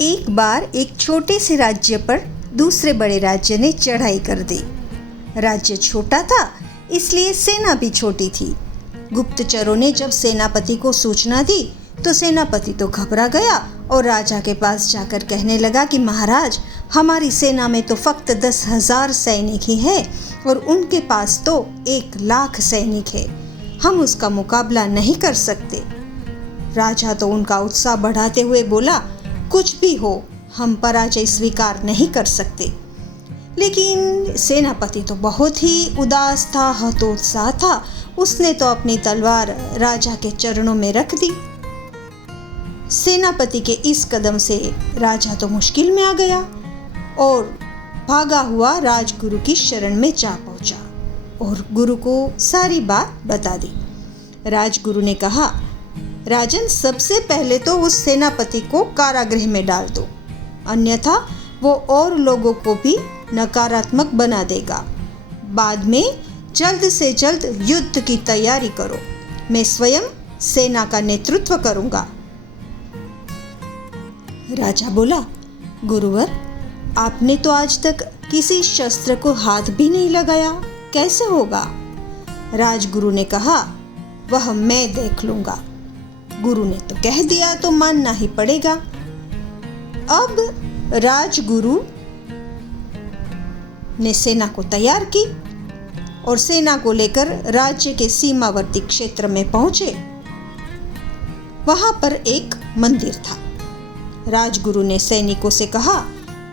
एक बार एक छोटे से राज्य पर दूसरे बड़े राज्य ने चढ़ाई कर दी। राज्य छोटा था, इसलिए सेना भी छोटी थी। गुप्तचरों ने जब सेनापति को सूचना दी तो सेनापति तो घबरा गया और राजा के पास जाकर कहने लगा कि महाराज, हमारी सेना में तो फक्त 10,000 सैनिक ही है और उनके पास तो 1,00,000 सैनिक है। हम उसका मुकाबला नहीं कर सकते। राजा तो उनका उत्साह बढ़ाते हुए बोला, कुछ भी हो, हम पराजय स्वीकार नहीं कर सकते। लेकिन सेनापति तो बहुत ही उदास था, हतोत्साह था। उसने तो अपनी तलवार राजा के चरणों में रख दी। सेनापति के इस कदम से राजा तो मुश्किल में आ गया और भागा हुआ राजगुरु की शरण में जा पहुंचा और गुरु को सारी बात बता दी। राजगुरु ने कहा, राजन, सबसे पहले तो उस सेनापति को कारागृह में डाल दो, अन्यथा वो और लोगों को भी नकारात्मक बना देगा। बाद में जल्द से जल्द युद्ध की तैयारी करो। मैं स्वयं सेना का नेतृत्व करूंगा। राजा बोला, गुरुवर, आपने तो आज तक किसी शस्त्र को हाथ भी नहीं लगाया, कैसे होगा? राजगुरु ने कहा, वह मैं देख लूंगा। गुरु ने तो कह दिया तो मानना ही पड़ेगा। अब राजगुरु ने सेना को तैयार की और सेना को लेकर राज्य के सीमावर्ती क्षेत्र में पहुंचे। वहां पर एक मंदिर था। राजगुरु ने सैनिकों से कहा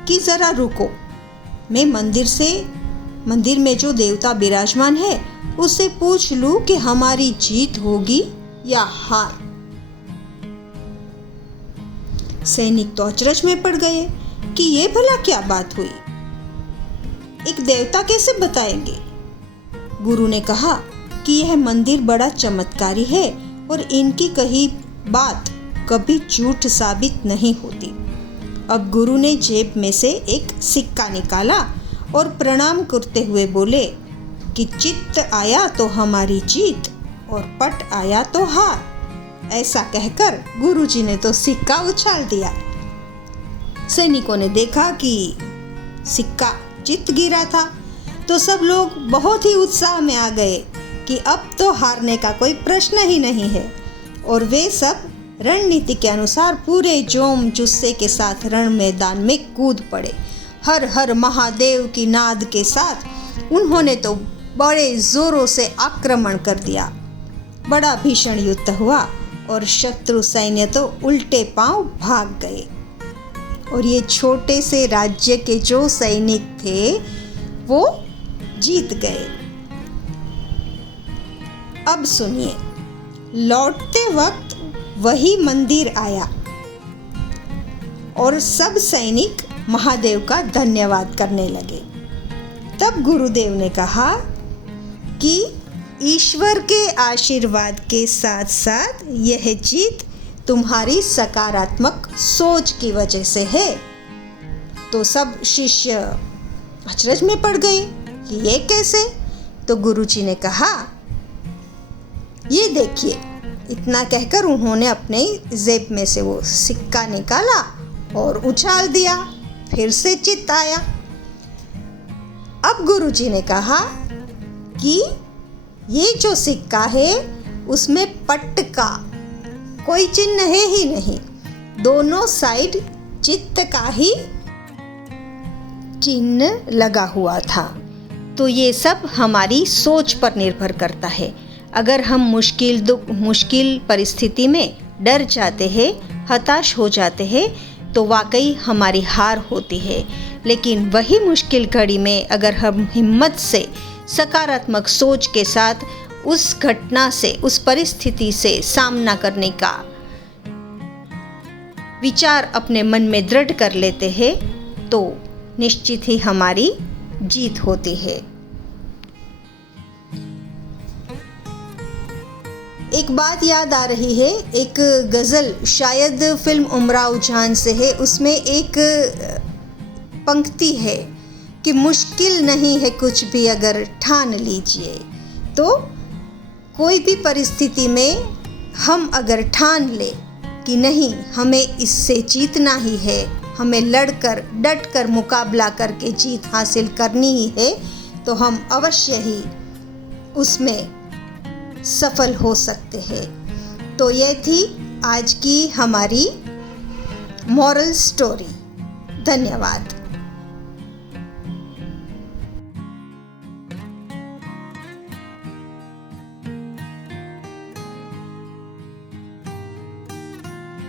कि जरा रुको, मैं मंदिर में जो देवता विराजमान है उससे पूछ लूं कि हमारी जीत होगी या हार। सैनिक तो अचरज में पड़ गए कि ये भला क्या बात हुई, एक देवता कैसे बताएंगे? गुरु ने कहा कि यह मंदिर बड़ा चमत्कारी है और इनकी कही बात कभी झूठ साबित नहीं होती। अब गुरु ने जेब में से एक सिक्का निकाला और प्रणाम करते हुए बोले कि चित्त आया तो हमारी जीत और पट आया तो हार। ऐसा कहकर गुरुजी ने तो सिक्का उछाल दिया। सैनिकों ने देखा कि सिक्का चित गिरा था तो सब लोग बहुत ही उत्साह में आ गए कि अब तो हारने का कोई प्रश्न ही नहीं है और वे सब रणनीति के अनुसार पूरे जोम जुस्से के साथ रण मैदान में कूद पड़े। हर हर महादेव की नाद के साथ उन्होंने तो बड़े जोरों से आक्रमण कर दिया। बड़ा भीषण युद्ध हुआ और शत्रु सैन्य तो उल्टे पांव भाग गए और ये छोटे से राज्य के जो सैनिक थे वो जीत गए। अब सुनिए, लौटते वक्त वही मंदिर आया और सब सैनिक महादेव का धन्यवाद करने लगे। तब गुरुदेव ने कहा कि ईश्वर के आशीर्वाद के साथ साथ यह जीत तुम्हारी सकारात्मक सोच की वजह से है। तो सब शिष्य अचरज में पड़ गए कि ये कैसे? तो गुरुजी ने कहा, ये देखिए। इतना कहकर उन्होंने अपने जेब में से वो सिक्का निकाला और उछाल दिया। फिर से चित्त आया। अब गुरुजी ने कहा कि ये जो सिक्का है उसमें पट का कोई चिन्ह है ही नहीं, दोनों साइड चित्त का ही चिन्ह लगा हुआ था। तो ये सब हमारी सोच पर निर्भर करता है। अगर हम मुश्किल परिस्थिति में डर जाते हैं, हताश हो जाते हैं, तो वाकई हमारी हार होती है। लेकिन वही मुश्किल घड़ी में अगर हम हिम्मत से, सकारात्मक सोच के साथ उस घटना से, उस परिस्थिति से सामना करने का विचार अपने मन में दृढ़ कर लेते हैं, तो निश्चित ही हमारी जीत होती है। एक बात याद आ रही है, एक गज़ल शायद फिल्म उमराव जान से है। उसमें एक पंक्ति है कि मुश्किल नहीं है कुछ भी अगर ठान लीजिए। तो कोई भी परिस्थिति में हम अगर ठान ले कि नहीं, हमें इससे जीतना ही है, हमें लड़कर डटकर मुकाबला करके जीत हासिल करनी ही है, तो हम अवश्य ही उसमें सफल हो सकते हैं। तो यह थी आज की हमारी मॉरल स्टोरी। धन्यवाद।